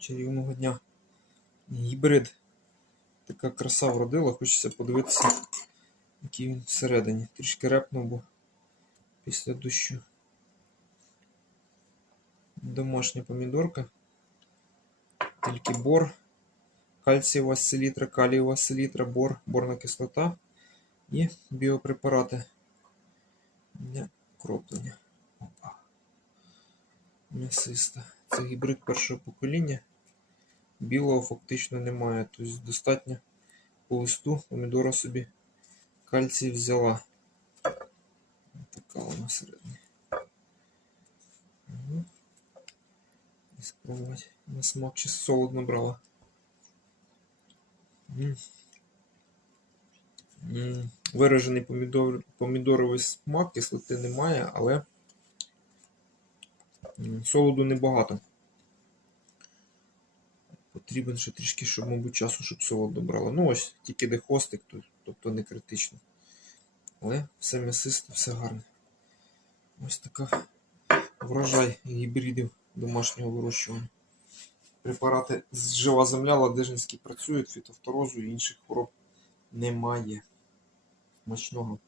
чарівного дня. Гібрид. Така краса вродила, хочеться подивитися, який він всередині. Трішки репнув, бо після дощу. Домашня помідорка. Тільки бор, кальцієва селітра, калієва селітра, бор, борна кислота і біопрепарати для кроплення. Опа. М'ясиста. Це гібрид першого покоління. Білого фактично немає. Тобто достатньо по листу помідора собі кальцій взяла. Така вона всередині. Угу. І спробувати на смак чи солодно брала. М. М, Виражений помідор, помідоровий смак, кислоти немає, але солоду небагато. Потрібен ще трішки, щоб, мабуть, часу, щоб солод добрало. Ну ось, тільки де хвостик, то- тобто не критично. Але все м'ясисте, все гарне. Ось така врожай гібридів домашнього вирощування. Препарати з жива земля, ладижинські працюють, фітофторозу і інших хвороб немає. Смачного.